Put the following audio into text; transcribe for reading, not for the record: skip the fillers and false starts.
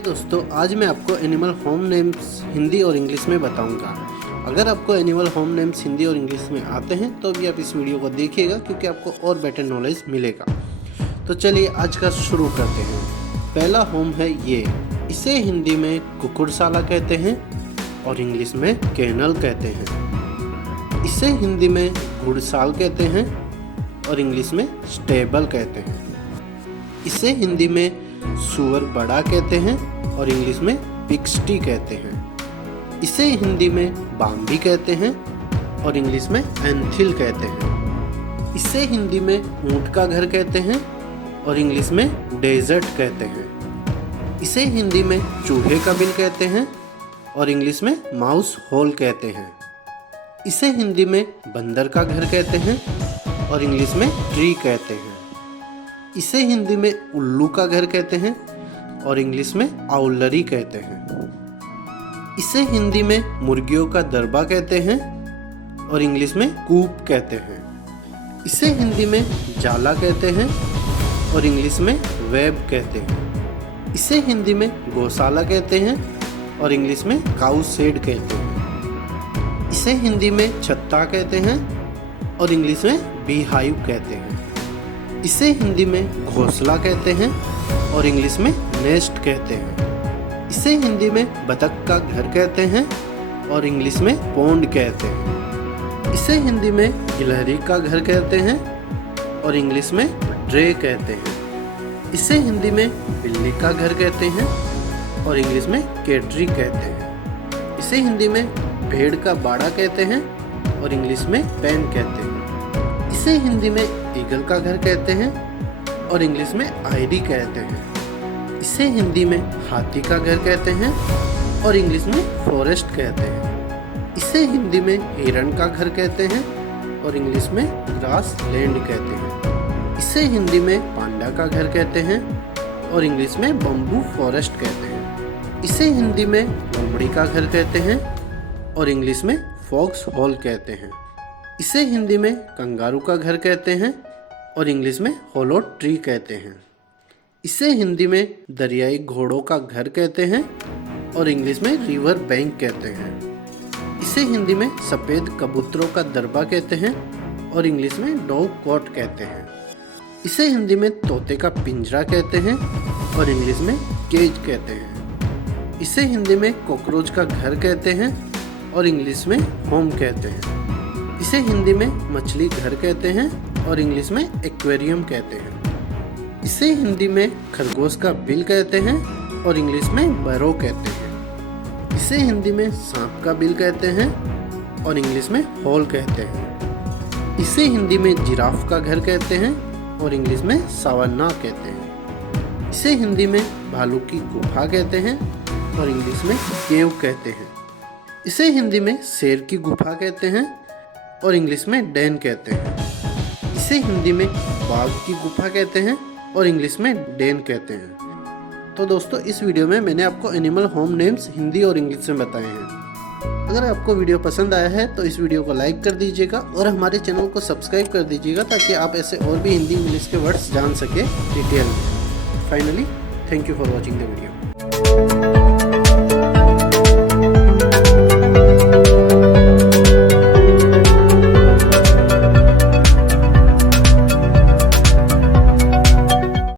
हाय दोस्तों, आज मैं आपको एनिमल होम नेम्स हिंदी और इंग्लिश में बताऊंगा। अगर आपको एनिमल होम नेम्स हिंदी और इंग्लिश में आते हैं तो भी आप इस वीडियो को देखिएगा, क्योंकि आपको और बेटर नॉलेज मिलेगा। तो चलिए आज का शुरू करते हैं। पहला होम है ये। इसे हिंदी में कुकुरशाला कहते हैं और इंग्लिश में केनल कहते हैं। इसे हिंदी में घुड़साल कहते हैं और इंग्लिश में स्टेबल कहते हैं। इसे हिंदी में सुअर बड़ा कहते हैं और इंग्लिश में पिक्सटी कहते हैं। इसे हिंदी में बाम्बी कहते हैं और इंग्लिश में एंथिल कहते हैं। इसे हिंदी में ऊंट का घर कहते हैं और इंग्लिश में डेजर्ट कहते हैं। इसे हिंदी में चूहे का बिल कहते हैं और इंग्लिश में माउस होल कहते हैं। इसे हिंदी में बंदर का घर कहते हैं और इंग्लिश में ट्री कहते हैं। इसे हिंदी में उल्लू का घर कहते हैं और इंग्लिश में आउलरी कहते हैं। इसे हिंदी में मुर्गियों का दरबा कहते हैं और इंग्लिश में कूप कहते हैं। इसे हिंदी में जाला कहते हैं और इंग्लिश में वेब कहते हैं। इसे हिंदी में गौशाला कहते हैं और इंग्लिश में काऊ शेड कहते हैं। इसे हिंदी में छत्ता कहते हैं और इंग्लिश में बी हाइव कहते हैं। इसे हिंदी में घोंसला कहते हैं और इंग्लिश में नेस्ट कहते हैं। इसे हिंदी में बतख का घर कहते हैं और इंग्लिश में पॉन्ड कहते हैं। इसे हिंदी में गिलहरी का घर कहते हैं और इंग्लिश में ड्रे कहते हैं। इसे हिंदी में बिल्ली का घर कहते हैं और इंग्लिश में कैटरी कहते हैं। इसे हिंदी में भेड़ का बाड़ा कहते हैं और इंग्लिश में पेन कहते हैं। इसे हिंदी में ईगल का घर कहते हैं और इंग्लिश में आइडी कहते हैं। इसे हिंदी में हाथी का घर कहते हैं और इंग्लिश में फॉरेस्ट कहते हैं। इसे हिंदी में हिरण का घर कहते हैं और इंग्लिश में ग्रास लैंड कहते हैं। इसे हिंदी में पांडा का घर कहते हैं और इंग्लिश में बम्बू फॉरेस्ट कहते हैं। इसे हिंदी में लोमड़ी का घर कहते हैं और इंग्लिश में फॉक्स हॉल कहते हैं। इसे हिंदी में कंगारू का घर कहते हैं और इंग्लिश में होलो ट्री कहते हैं। इसे हिंदी में दरियाई घोड़ों का घर कहते हैं और इंग्लिश में रिवर बैंक कहते हैं। इसे हिंदी में सफ़ेद कबूतरों का दरबा कहते हैं और इंग्लिश में डॉग कोट कहते हैं। इसे हिंदी में तोते का पिंजरा कहते हैं और इंग्लिश में केज कहते हैं। इसे हिंदी में कॉकरोच का घर कहते हैं और इंग्लिश में होम कहते हैं। इसे हिंदी में मछली घर कहते हैं और इंग्लिश में एक्वेरियम कहते हैं। इसे हिंदी में खरगोश का बिल कहते हैं और इंग्लिश में बरो कहते हैं। इसे हिंदी में सांप का बिल कहते हैं और इंग्लिश में होल कहते हैं। इसे हिंदी में जिराफ का घर कहते हैं और इंग्लिश में सावन्ना कहते हैं। इसे हिंदी में भालू की गुफा कहते हैं और इंग्लिश में केव कहते हैं। इसे हिंदी में शेर की गुफा कहते हैं और इंग्लिश में डेन कहते हैं। इसे हिंदी में बाघ की गुफा कहते हैं और इंग्लिश में डेन कहते हैं। तो दोस्तों, इस वीडियो में मैंने आपको एनिमल होम नेम्स हिंदी और इंग्लिश में बताए हैं। अगर आपको वीडियो पसंद आया है तो इस वीडियो को लाइक कर दीजिएगा और हमारे चैनल को सब्सक्राइब कर दीजिएगा, ताकि आप ऐसे और भी हिंदी इंग्लिश के वर्ड्स जान सके डिटेल में। Finally, thank you for watching the video.